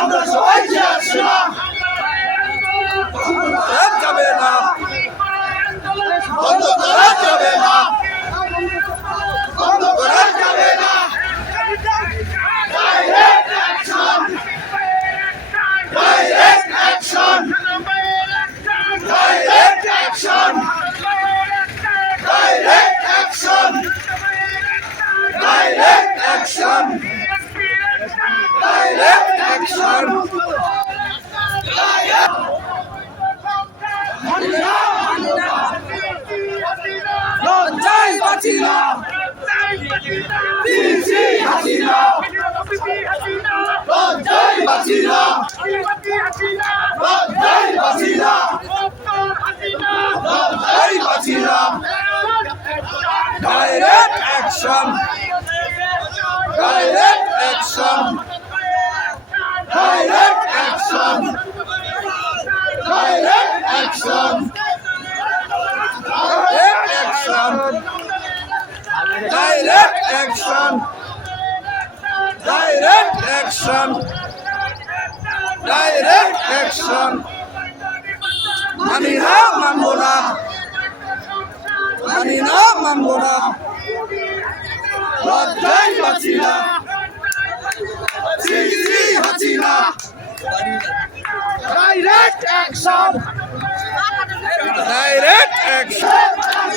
আমরা সবাই যাবে না, বন্ধ করা যাবে না, বন্ধ করা যাবে না। Direct action, direct action, direct action, direct action, direct action, direct action. লজ্জায় বাঁচি না, দিদি হাসিনা, লজ্জায় বাঁচি না, লজ্জায় বাঁচি না, লজ্জায় বাঁচি না। Direct action, direct action, direct action, direct action, direct action, direct action, direct action, direct action. মানি না, মানবো না, মানি না, মানবো না, লজ্জায় বাঁচি না, দিদি হাসিনা। Direct action!